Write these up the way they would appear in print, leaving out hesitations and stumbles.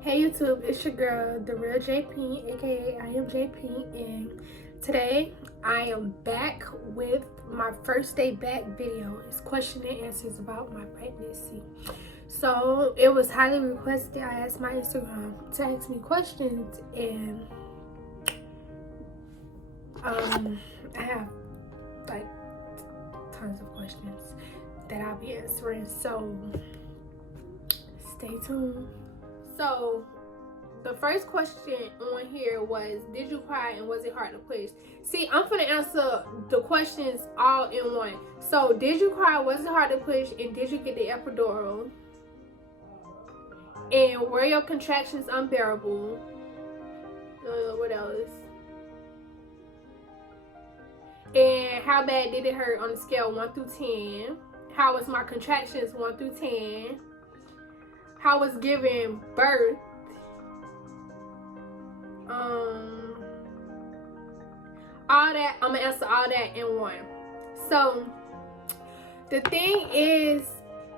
Hey YouTube, it's your girl, The Real JP, aka I Am JP, and today I am back with my first day back video. It's question and answers about my pregnancy. So it was highly requested. I asked my Instagram to ask me questions, and I have like tons of questions that I'll be answering, so stay tuned. So the first question on here was, did you cry and was it hard to push? See, I'm gonna answer the questions all in one. So did you cry, was it hard to push, and did you get the epidural? And were your contractions unbearable? What else? And how bad did it hurt on a scale 1 through 10? How was my contractions 1 through 10? How was giving birth? All that, I'm gonna answer all that in one. So the thing is,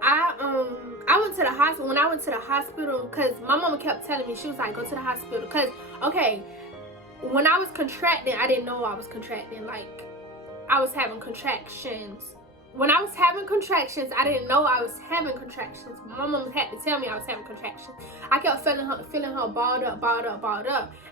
I went to the hospital. When I went to the hospital, because my mama kept telling me, she was like, go to the hospital. Because okay, when I was contracting, I didn't know I was contracting. Like, I was having contractions. When I was having contractions, I didn't know I was having contractions. My mom had to tell me I was having contractions. I kept feeling her balled up.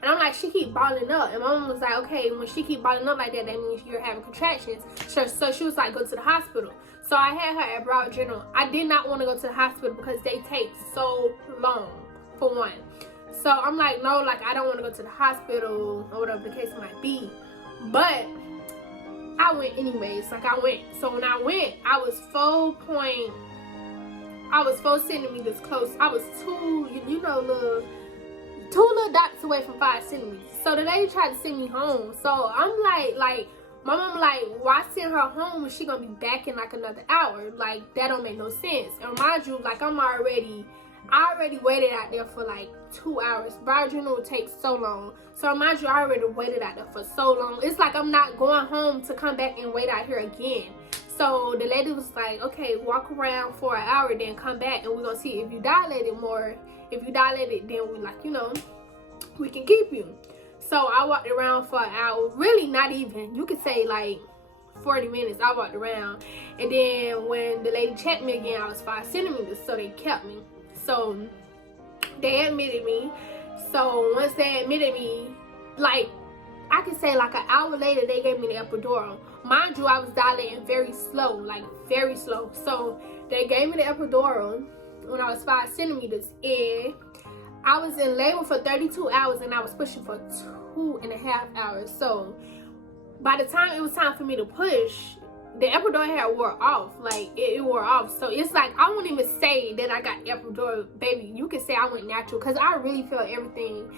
And I'm like, she keep balling up. And my mom was like, okay, when she keep balling up like that, that means you're having contractions. So she was like, go to the hospital. So I had her at Broward General. I did not want to go to the hospital because they take so long, for one. So I'm like, no, like, I don't want to go to the hospital or whatever the case might be. But I went anyways. Like, I went. So when I went, I was 4 centimeters close. I was two little dots away from 5 centimeters. So the lady tried to send me home. So I'm like my mom like, why send her home when she gonna be back in like another hour? Like, that don't make no sense. And mind you, like, I already waited out there for like 2 hours. Broward General takes so long. So mind you, I already waited out there for so long. It's like I'm not going home to come back and wait out here again. So the lady was like, okay, walk around for an hour, then come back, and we're gonna see if you dilated more. If you dilated, then we like, we can keep you. So I walked around for an hour. Really not even. You could say like 40 minutes. I walked around. And then when the lady checked me again, I was 5 centimeters. So they kept me. So they admitted me. So once they admitted me, like, I could say like an hour later, they gave me the epidural. Mind you, I was dilating very slow, like very slow. So they gave me the epidural when I was 5 centimeters. And I was in labor for 32 hours and I was pushing for 2.5 hours. So by the time it was time for me to push, the epidural had wore off. Like, it wore off. So it's like, I won't even say that I got epidural, baby. You can say I went natural, because I really felt everything.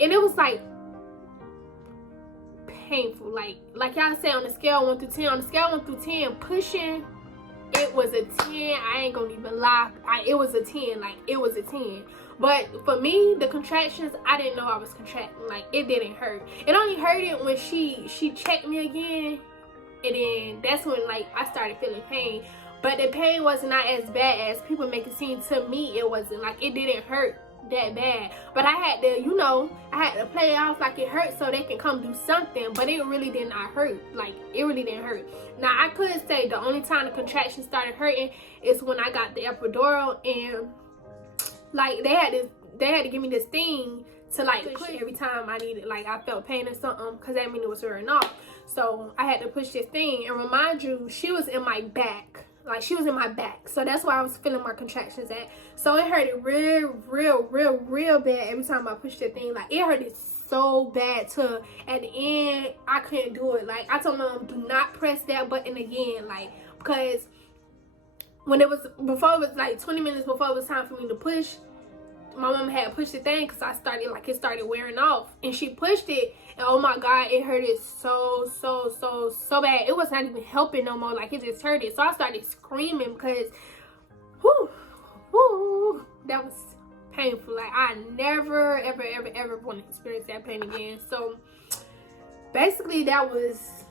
And it was like painful. Like y'all say, on the scale 1 through 10. On the scale 1 through 10, pushing, it was a 10. I ain't gonna even lie. It was a 10. Like, it was a 10. But for me, the contractions, I didn't know I was contracting. Like, it didn't hurt. It only hurted when she checked me again. And then that's when, like, I started feeling pain. But the pain was not as bad as people make it seem. To me, it wasn't. Like, it didn't hurt that bad. But I had to play it off like it hurt so they can come do something. But it really did not hurt. Like, it really didn't hurt. Now, I could say the only time the contractions started hurting is when I got the epidural. And, like, they had to give me this thing to, like, push every time I needed, like, I felt pain or something, because that means it was wearing off. So I had to push this thing. And remind you, she was in my back. Like, she was in my back. So that's where I was feeling my contractions at. So it hurted real bad every time I pushed that thing. Like, it hurted so bad to, at the end, I couldn't do it. Like, I told my mom, do not press that button again. Like, because before it was like 20 minutes before it was time for me to push, my mom had pushed the thing, because it started wearing off. And she pushed it, and oh my God, it hurted so bad. It was not even helping no more. Like, it just hurted. So I started screaming because, that was painful. Like, I never, ever want to experience that pain again. So basically, that was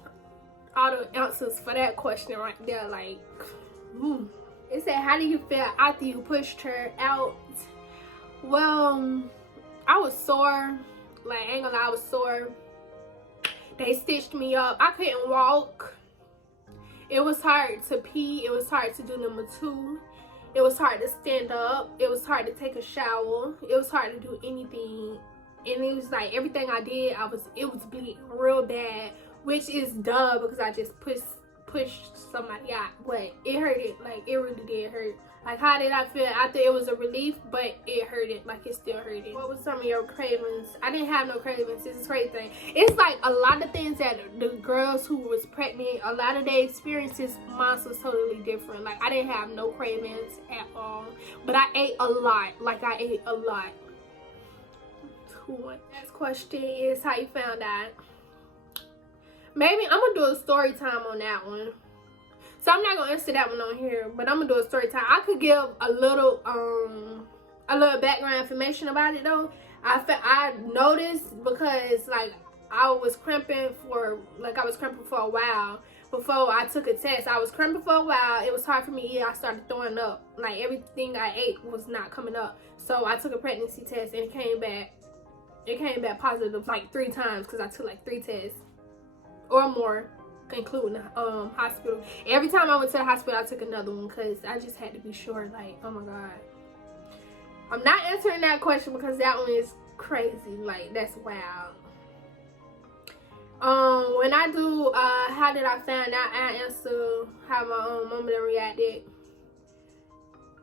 all the answers for that question right there. Like, it said, how do you feel after you pushed her out? Well, I was sore. Like, I ain't gonna lie, I was sore. They stitched me up. I couldn't walk. It was hard to pee. It was hard to do number 2. It was hard to stand up. It was hard to take a shower. It was hard to do anything. And it was like everything I did, it was bleeding real bad, which is dumb because I just pushed somebody out. But it hurted. Like, it really did hurt. Like, how did I feel? After it was a relief, but it hurted. Like, it still hurted. What was some of your cravings? I didn't have no cravings. This is crazy thing. It's like a lot of things that the girls who was pregnant, a lot of their experiences, mine was totally different. Like, I didn't have no cravings at all. But I ate a lot. Like, I ate a lot. Next question is how you found out. Maybe I'm going to do a story time on that one. So I'm not gonna answer that one on here, but I'm gonna do a story time. I could give a little background information about it though. I noticed because like I was cramping for a while before I took a test. I was cramping for a while. It was hard for me to eat. I started throwing up. Like everything I ate was not coming up. So I took a pregnancy test and it came back positive like 3 times because I took like 3 tests or more, including the hospital. Every time I went to the hospital, I took another one because I just had to be sure. Like, oh my god, I'm not answering that question because that one is crazy. Like, that's wild. When I do how did I find out, I answer how my mama reacted.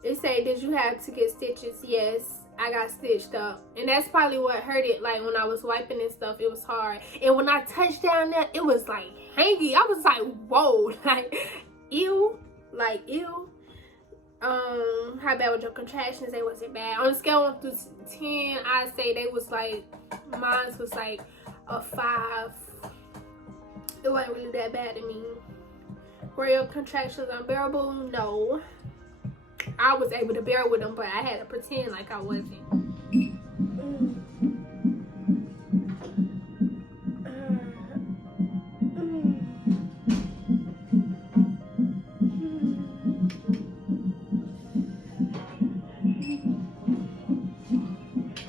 It say, did you have to get stitches? Yes, I got stitched up, and that's probably what hurt it. Like when I was wiping and stuff, it was hard, and when I touched down there, it was like hangy. I was like, whoa, like ew, like ew. How bad were your contractions? They wasn't bad. On a scale of 1 through 10, I'd say they was like, mine was like a 5. It wasn't really that bad to me. Were your contractions unbearable? No. I was able to bear with them, but I had to pretend like I wasn't.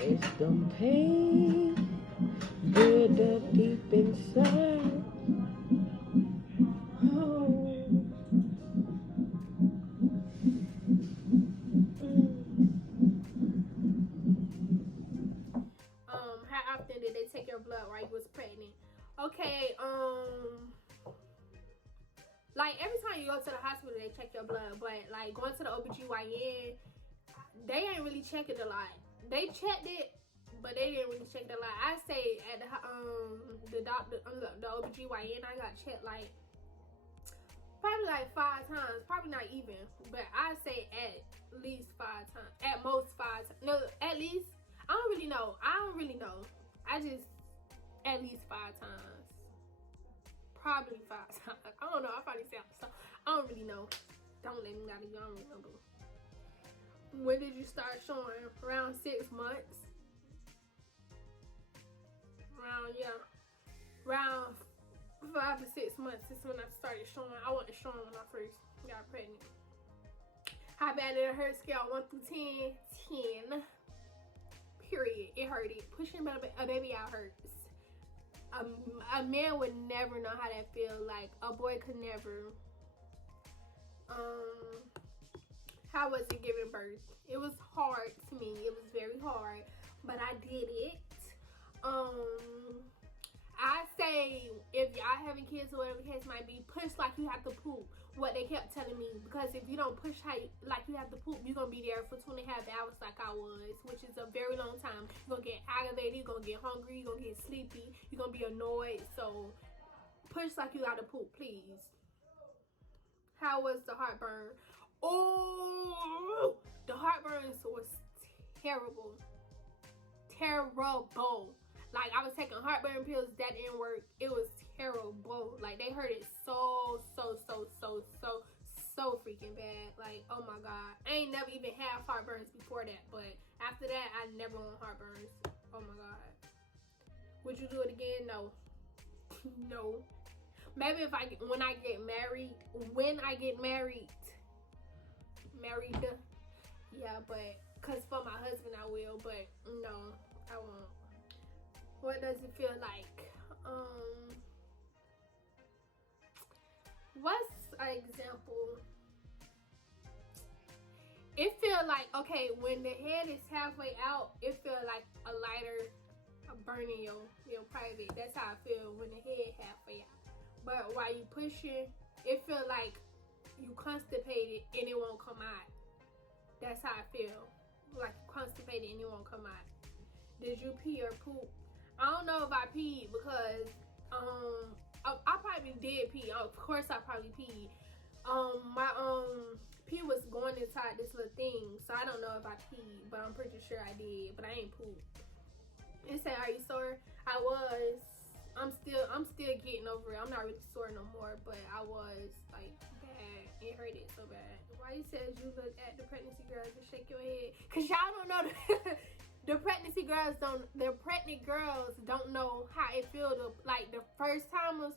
It's some pain built up deep inside. How often did they take your blood while you was pregnant? Okay, like every time you go to the hospital, they check your blood, but like going to the OBGYN, they ain't really check it a lot. They checked it, but they didn't really check it a lot. I say at the doctor, the OBGYN, I got checked like probably like 5 times, probably not even, but I say at least 5 times, at most 5 times. No, at least. I don't really know. I just at least 5 times, probably 5 times. I don't know. I probably say so. I don't really know. Don't let me lie to you. I don't remember. When did you start showing? Around 6 months. Around 5 to 6 months is when I started showing. I wasn't showing when I first got pregnant. How bad did it hurt? Scale 1 through 10. 10. Period. It hurted. Pushing a baby out hurts. A man would never know how that feels. Like a boy could never. How was it giving birth? It was hard to me. It was very hard, but I did it. I say if y'all having kids or whatever the case might be, push like you have to poop. What they kept telling me, because if you don't push like you have to poop, you're gonna be there for 2.5 hours like I was, which is a very long time. You're gonna get aggravated, you're gonna get hungry, you're gonna get sleepy, you're gonna be annoyed. So push like you gotta poop, please. How was the heartburn? Oh, the heartburn was terrible. Like I was taking heartburn pills, that didn't work. It was terrible. Like they hurt it so freaking bad. Like, oh my god. I ain't never even had heartburns before that, but after that I never want heartburns. Oh my god. Would you do it again? No. No. Maybe when I get married. Yeah, but Cause for my husband I will, but no, I won't. What does it feel like? What's an example? It feel like, okay, when the head is halfway out, it feel like a lighter burning your private. That's how I feel when the head halfway out. But while you pushing, it feel like you constipated and it won't come out. That's how I feel. Like you constipated and it won't come out. Did you pee or poop? I don't know if I peed because I probably did pee. Of course I probably peed. My pee was going inside this little thing, so I don't know if I peed, but I'm pretty sure I did, but I ain't pooped. It said, are you sore? I was. I'm still getting over it. I'm not really sore no more, but I was like bad. It hurted so bad. Why you said you look at the pregnancy girls and shake your head? Cause y'all don't know the pregnant girls don't know how it feels to, like, the first timers.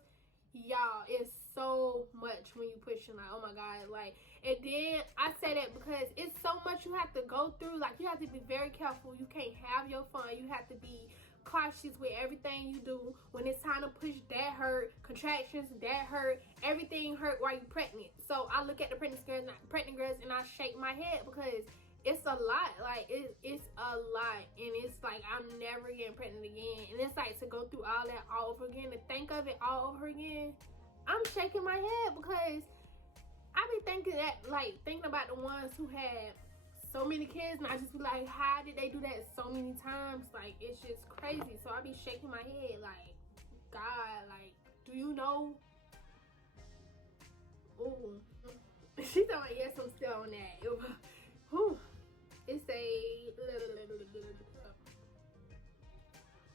Y'all, it's so much when you pushing, like, oh my god, like, and then I say that because it's so much you have to go through. Like, you have to be very careful. You can't have your fun. You have to be cautious with everything you do. When it's time to push, that hurt. Contractions, that hurt. Everything hurt while you pregnant. So I look at the pregnant girls and I shake my head because it's a lot. Like, it's a lot, and it's like I'm never getting pregnant again. And it's like to go through all that all over again, to think of it all over again. I'm shaking my head because I be thinking that, like, thinking about the ones who had so many kids, and I just be like, how did they do that so many times? Like, it's just crazy. So I be shaking my head like, God, like, do you know? Ooh. She thought, yes, I'm still on that. Whew. It's a,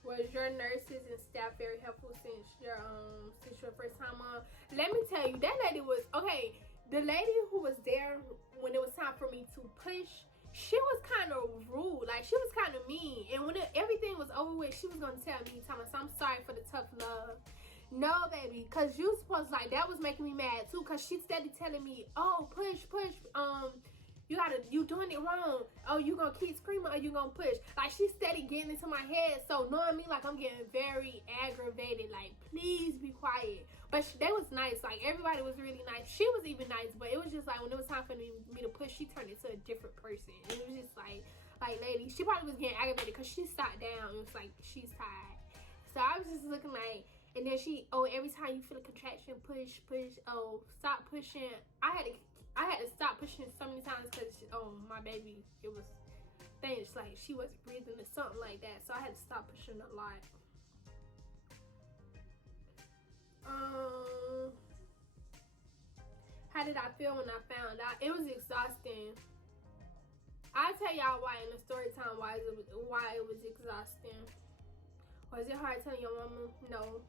was your nurses and staff very helpful since your first time on? Let me tell you, that lady was, okay, the lady who was there when it was time for me to push, she was kind of rude. Like, she was kind of mean. And when everything was over with, she was going to tell me, Thomas, I'm sorry for the tough love. No, baby, because you supposed, like, that was making me mad too, because she steady telling me, oh, push, you doing it wrong. Oh, you gonna keep screaming or you gonna push? Like, she steady getting into my head. So knowing me, like, I'm getting very aggravated. Like, please be quiet. But they was nice. Like, everybody was really nice. She was even nice. But it was just like when it was time for me to push, she turned into a different person. And it was just like lady, she probably was getting aggravated because she sat down. It was like she's tired. So I was just looking like. And then every time you feel a contraction, push, oh, stop pushing. I had to stop pushing so many times because, my baby, it was things like she wasn't breathing or something like that. So I had to stop pushing a lot. How did I feel when I found out? It was exhausting. I'll tell y'all why in the story time why it was exhausting. Was it hard telling your mama? No.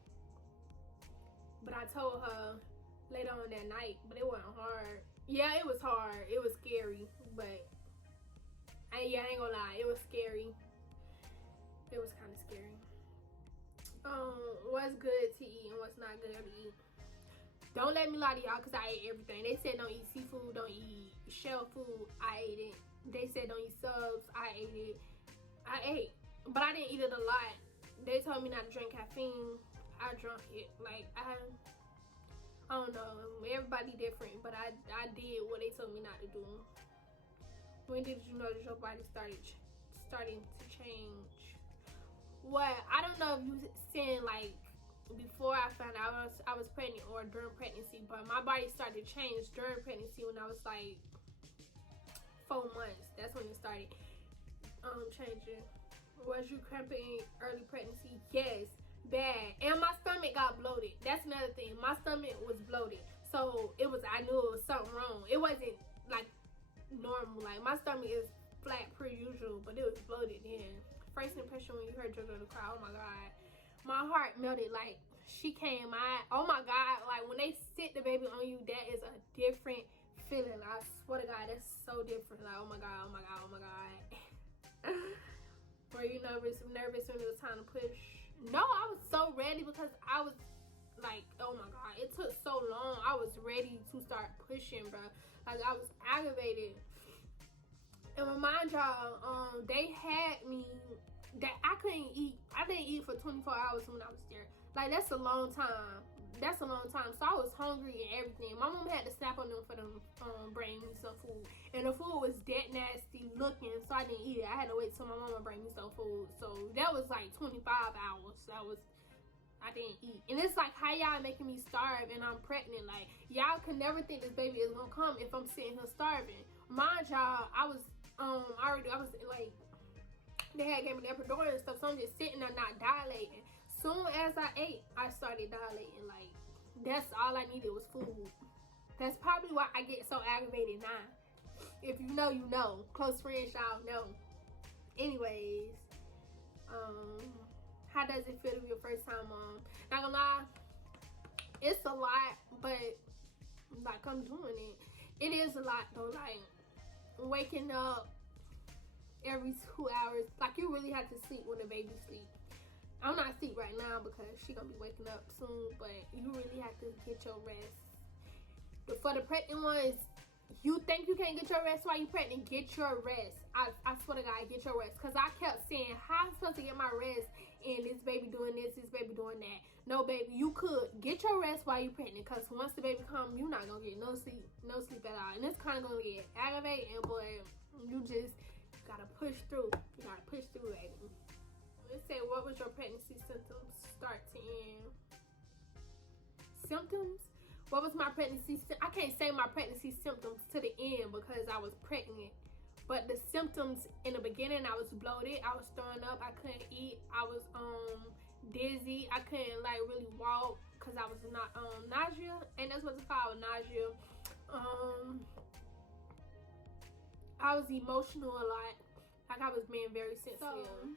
But I told her later on that night, but it wasn't hard. Yeah, it was hard. It was scary, but I ain't gonna lie, it was scary. It was kind of scary. What's good to eat and what's not good to eat? Don't let me lie to y'all, because I ate everything. They said don't eat seafood, don't eat shell food. I ate it. They said don't eat subs. I ate it. I ate, but I didn't eat it a lot. They told me not to drink caffeine. I drank it. Like, I don't know. Everybody different, but I did what they told me not to do. When did you notice your body starting to change? What? I don't know if you saying like before I found out I was pregnant or during pregnancy, but my body started to change during pregnancy when I was like 4 months. That's when it started changing. Was you cramping early pregnancy? Yes, bad. And my stomach got bloated. That's another thing. My stomach was bloated. So I knew it was something wrong. It wasn't like normal. Like, my stomach is flat per usual, but it was bloated then. First impression when you heard JoJo cry, oh my god. My heart melted. Like, she came out. Oh my god. Like, when they sit the baby on you, that is a different feeling. I swear to god, that's so different. Like, oh my god, oh my god, oh my god. Were you nervous when it was time to push? No, I was so ready because I was like, oh my god, it took so long. I was ready to start pushing, bro. Like, I was aggravated. And remind y'all, they had me that I couldn't eat. I didn't eat for 24 hours when I was there. Like, that's a long time. That's a long time. So I was hungry and everything. My mom had to snap on them for them bring me some food. And the food was that nasty looking, so I didn't eat it. I had to wait till my mama bring me some food. So that was like 25 hours. I didn't eat. And it's like, how y'all making me starve and I'm pregnant? Like, y'all could never think this baby is gonna come if I'm sitting here starving. Mind y'all, I was like, they had gave me the epidural and stuff, so I'm just sitting there not dilating. Soon as I ate, I started dilating. Like, that's all I needed was food. That's probably why I get so aggravated now. If you know, you know. Close friends, y'all know. Anyways, how does it feel to be your first time mom? Not gonna lie, it's a lot, but like, I'm doing it. It is a lot though. Like, waking up every 2 hours, like, you really have to sleep when the baby sleep. I'm not asleep right now because she gonna be waking up soon, but you really have to get your rest. For the pregnant ones, you think you can't get your rest while you pregnant, get your rest. I swear to God, get your rest. Because I kept saying, how am I supposed to get my rest and this baby doing this, this baby doing that? No, baby, you could get your rest while you're pregnant, because once the baby comes, you're not going to get no sleep at all. And it's kind of going to get aggravating, but you just got to push through. You got to push through, baby. Let's say, what was your pregnancy symptoms start to end? Symptoms? What was my pregnancy? I can't say my pregnancy symptoms to the end because I was pregnant. But the symptoms in the beginning, I was bloated. I was throwing up. I couldn't eat. I was dizzy. I couldn't like really walk because I was not nausea. And that's what it's called, nausea. I was emotional a lot. Like, I was being very sensitive. So,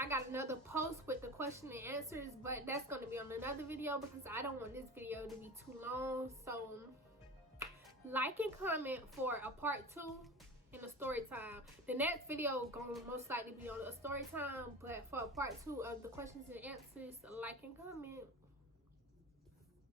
I got another post with the question and answers, but that's going to be on another video because I don't want this video to be too long. So like and comment for a part 2 in a story time. The next video going to most likely be on a story time, but for a part 2 of the questions and answers, like and comment.